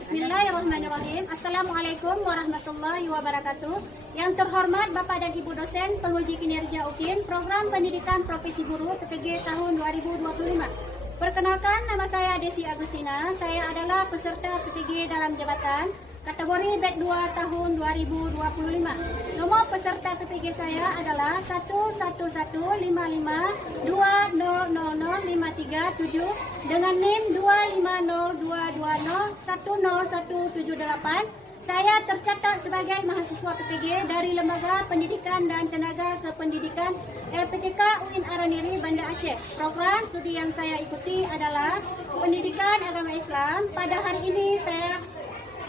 Bismillahirrahmanirrahim. Assalamualaikum warahmatullahi wabarakatuh. Yang terhormat Bapak dan Ibu dosen penguji kinerja UKIN Program Pendidikan Profesi Guru PPG tahun 2025. Perkenalkan, nama saya Desi Agustina. Saya adalah peserta PPG dalam jabatan kategori batch 2 tahun 2025. Nomor peserta PPG saya adalah 11155200053 dengan NIM 25022010178. Saya tercatat sebagai mahasiswa PPG dari Lembaga Pendidikan dan Tenaga Kependidikan LPTK UIN Araniri, Banda Aceh. Program studi yang saya ikuti adalah Pendidikan Agama Islam. Pada hari ini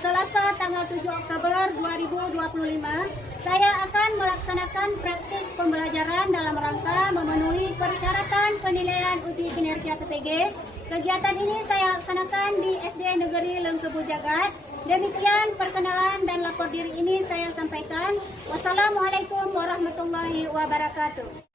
Selasa tanggal 7 Oktober 2025, saya akan melaksanakan praktik pembelajaran dalam rangka memenuhi persyaratan penilaian uji kinerja PPG. Kegiatan ini saya laksanakan di SD Negeri Lengkebu Jagat. Demikian perkenalan dan lapor diri ini saya sampaikan. Wassalamualaikum warahmatullahi wabarakatuh.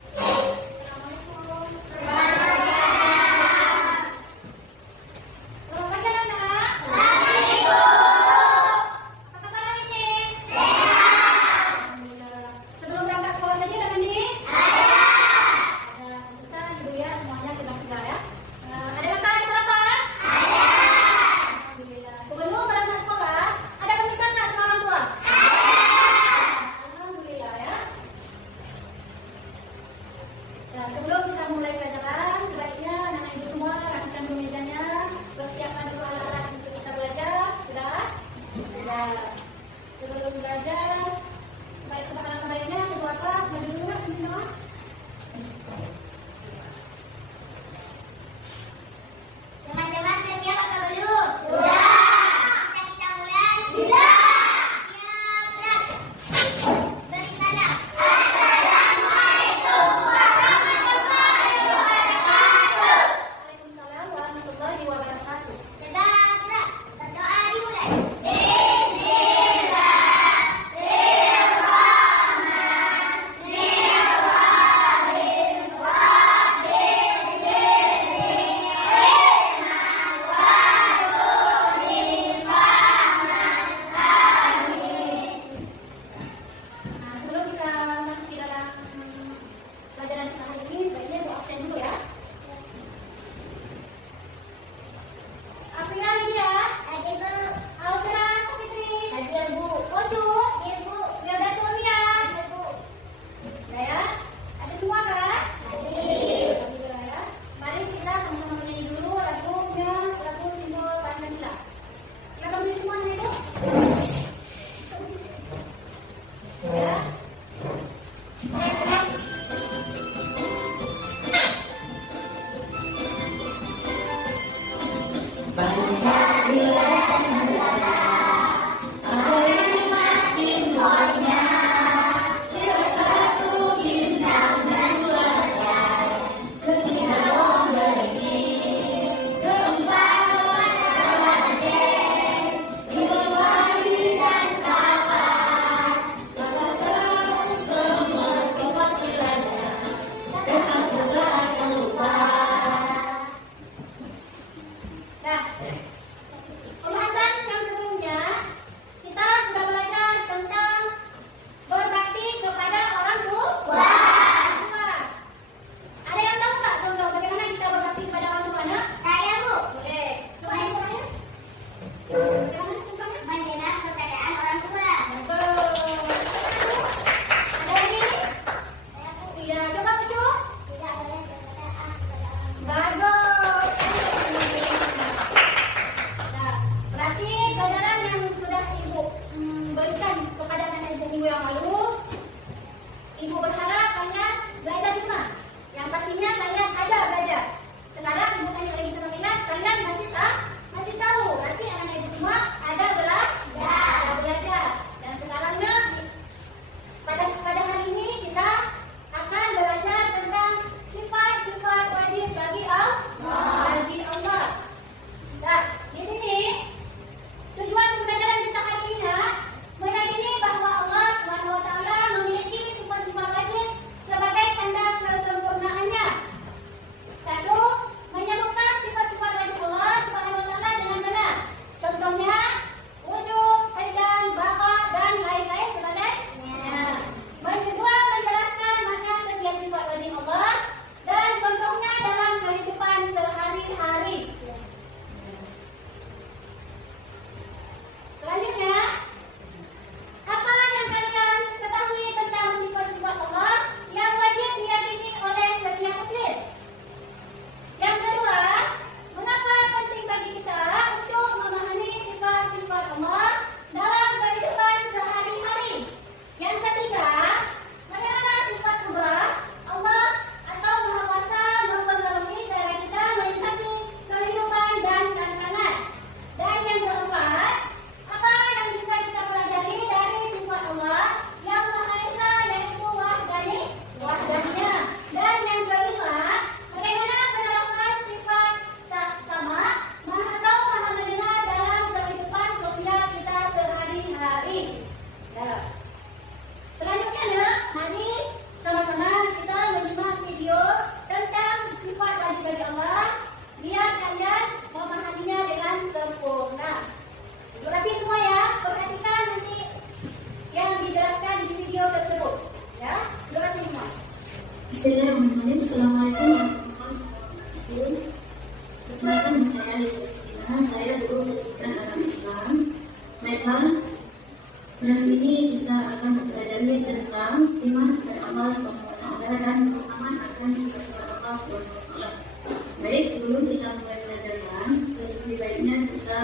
Baik, sebelum kita mulai pelajaran, lebih baiknya kita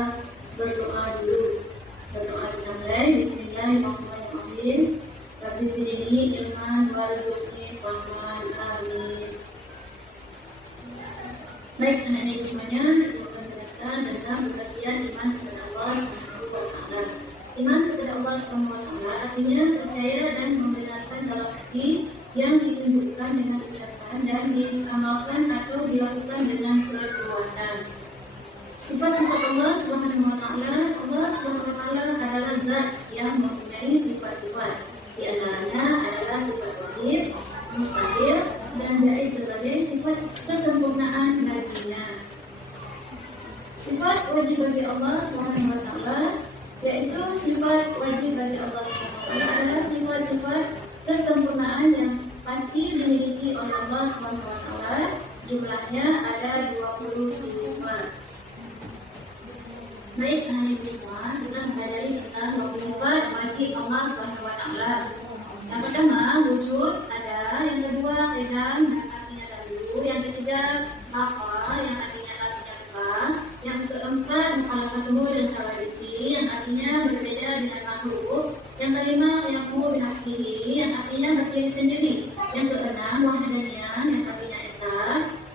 berdoa dulu. Berdoa kita mulai. Bismillahirrahmanirrahim. Rabbi zidni ilman warzuqni fahman. Amin. Baik, anak-anak semuanya, kita akan jelaskan tentang pengertian iman kepada Allah Subhanahu wa Ta'ala. Iman kepada Allah Subhanahu wa Ta'ala artinya percaya dan membenarkan dalam hati yang ditunjukkan dengan ucapan dan diamalkan atau dilakukan dengan perbuatan. Sifat-sifat Allah Subhanahu wa Ta'ala, Allah Subhanahu wa Ta'ala adalah zat yang mempunyai sifat-sifat. Di antaranya adalah sifat wajib, mustahil, dan dari sebagai sifat kesempurnaan baginya. Sifat wajib bagi Allah Subhanahu wa Ta'ala yaitu sifat wajib bagi Allah Subhanahu wa Ta'ala adalah sifat-sifat kesempurnaan yang pasti dimiliki oleh Allah Subhanahu wa Ta'ala. Jumlahnya ada 20 sifat. Baik, anak-anak semua, kita mempelajari tentang 20 sifat wajib Allah Subhanahu wa Ta'ala. Yang pertama, wujud ada, yang kedua, qidam, yang artinya dahulu, yang ketiga, baqa, yang artinya lupa, yang keempat, mukhalafatuhu dan hawadisi, yang artinya berbeda dengan makhluk, yang kelima, yaqumu binafsihi, yang artinya berdiri sendiri, yang keenam, wahdaniyah, yang artinya esa,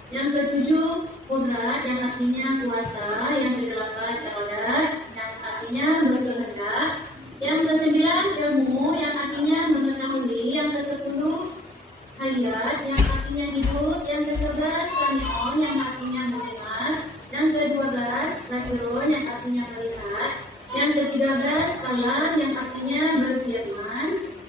yang ketujuh, qudrat, yang artinya kuasa, yang kedelapan, iradat, yang artinya berkehendak, yang kesembilan, ilmu, yang artinya mengetahui, yang kesepuluh, hayat, yang artinya hidup, yang ke-11, sami'un, yang artinya mendengar, yang ke-12, basirun, yang artinya melihat, yang ke-13, kalam, yang artinya berfirman,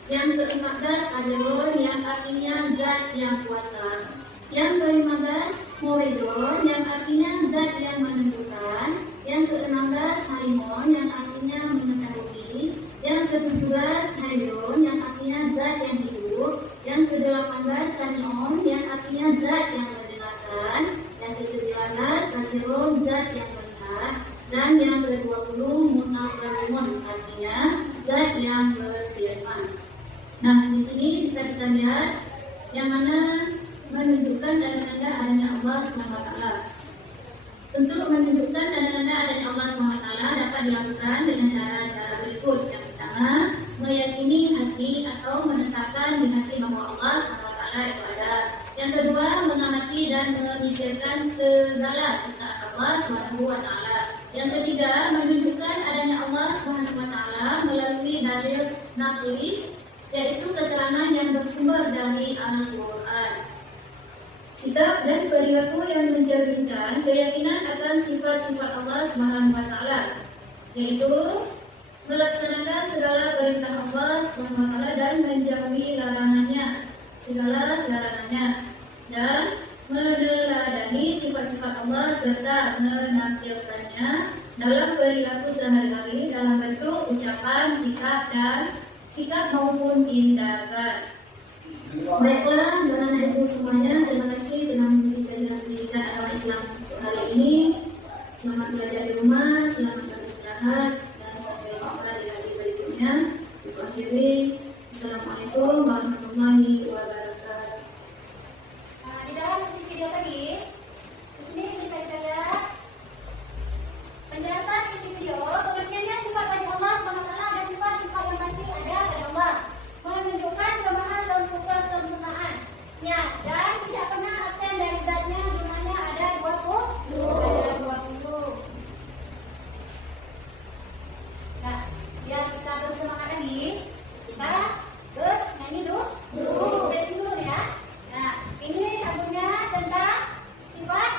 yang ke-14, qadirun, yang artinya zat yang kuasa, yang ke-15, muridun, yang artinya zat yang menentukan, yang ke-16, halimun, yang artinya mengetahui, yang ke-17, hayyun, yang artinya zat yang hidup, yang ke-18, sami'un, yang artinya zat yang mendengarkan, yang ke-19, basirun, zat yang melihat, dan yang ke-20, mutakallimun, artinya zat yang berfirman. Nah, di sini bisa kita lihat yang mana menunjukkan tanda-tanda adanya Allah SWT. Untuk menunjukkan tanda-tanda adanya Allah SWT dapat dilakukan dengan cara-cara berikut. Yang pertama, meyakini hati atau menetapkan di hati bahwa Allah SWT itu ada. Yang kedua, mengamati dan memikirkan segala ciptaan Allah SWT. Yang ketiga, menunjukkan adanya Allah SWT melalui dalil naqli, yaitu keterangan yang bersumber dari Al-Quran. Sikap dan perilaku yang mencerminkan keyakinan akan sifat-sifat Allah SWT, yaitu melaksanakan segala perintah Allah SWT dan menjauhi larangannya, segala larangannya, dan meneladani sifat-sifat Allah serta menampilkannya dalam perilaku sehari-hari dalam bentuk ucapan, sikap maupun tindakan. Baiklah, anak-anak ibu semuanya, terima kasih sudah mengikuti pendidikan agama Islam untuk hari ini. Selamat belajar di rumah, selamat beristirahat, dan sampai jumpa di hari berikutnya. Untuk akhiri, Assalamualaikum warahmatullahi wabarakatuh. Di dalam video tadi, di sini bisa kita lihat penjelasan isi video. Pengertiannya sifat wajib Allah SWT dan sifat-sifat yang pasti ada pada Allah, menunjukkan kesempurnaan dan tidak pernah absen dari zatnya, jumlahnya ada 20. Nah, biar kita bersemangat lagi, kita bernyanyi dulu ya. Nah, ini albumnya tentang sifat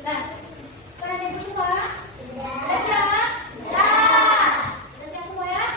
Nah, pada ibu semua? Sudah siap? Sudah. Sudah siap semua ya?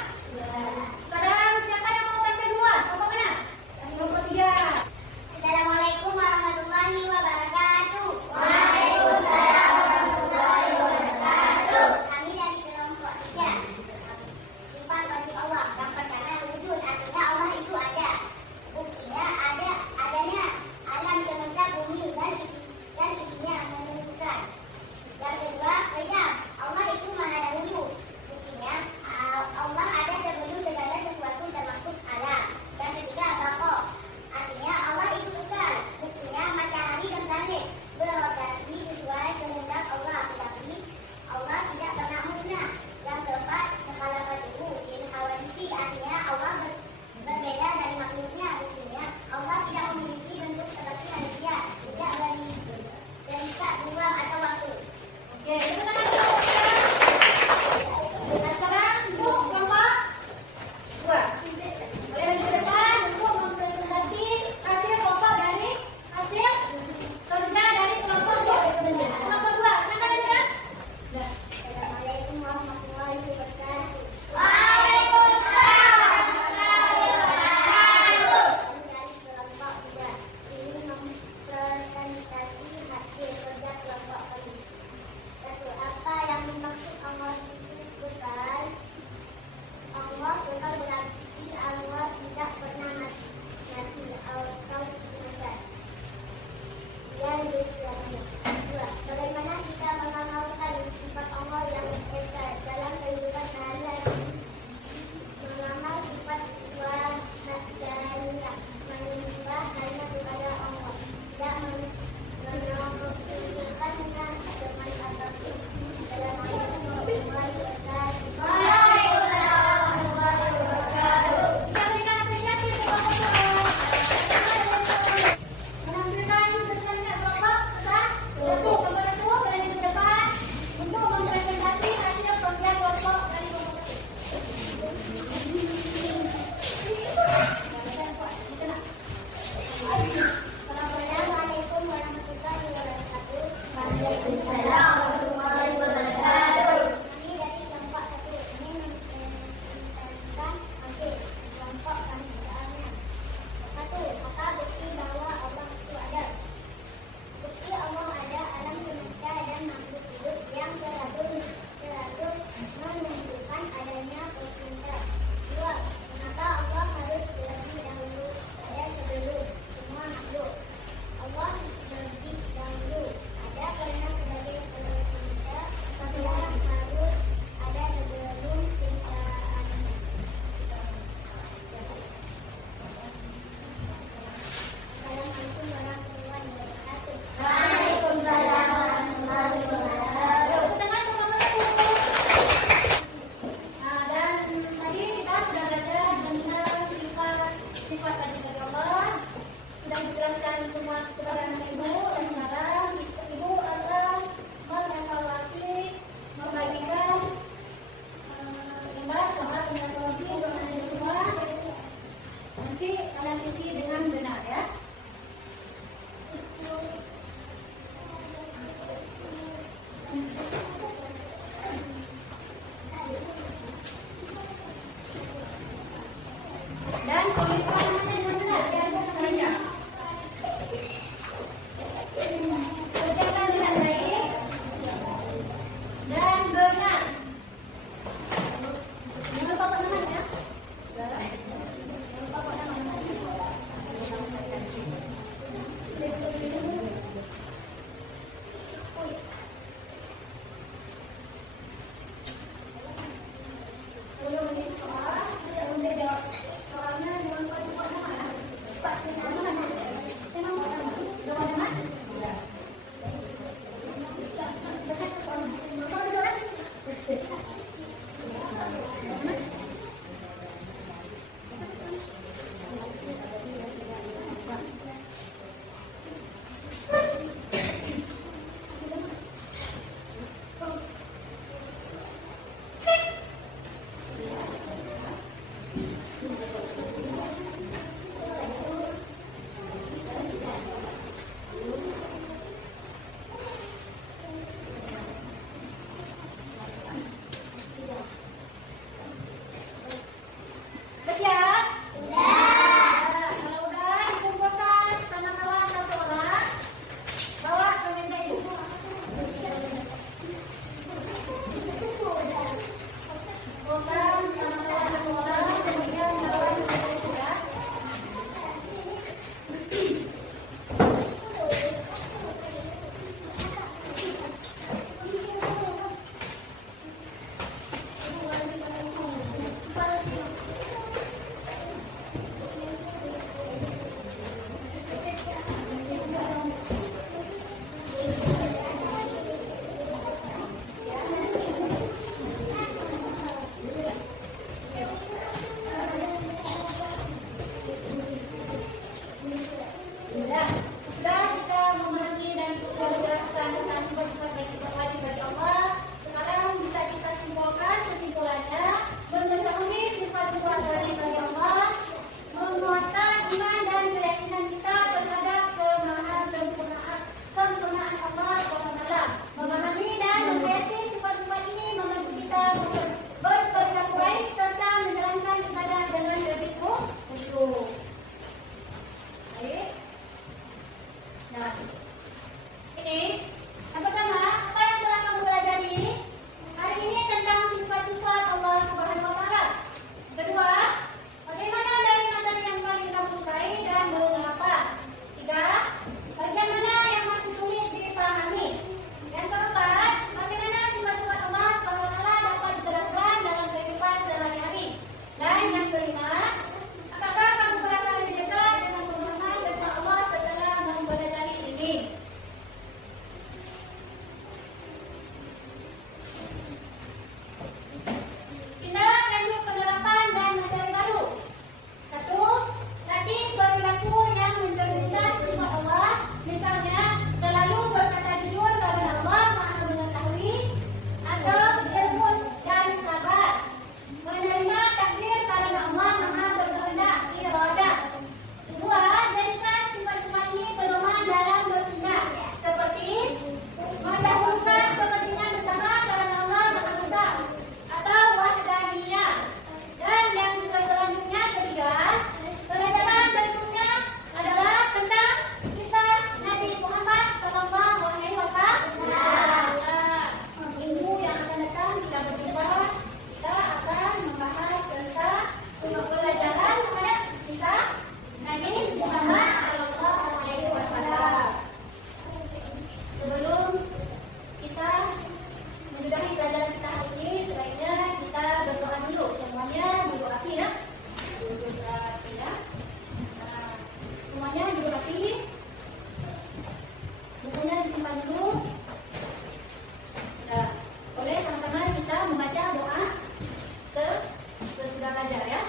sudah belajar ya.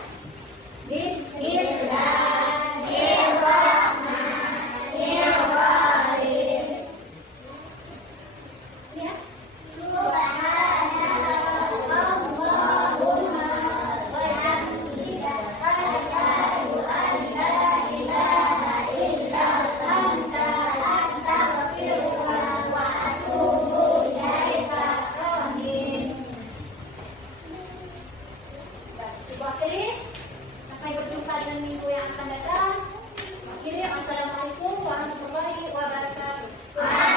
Ya. Ibu akhiri, sampai berjumpa dengan minggu yang akan datang. Akhiri, assalamualaikum warahmatullahi wabarakatuh.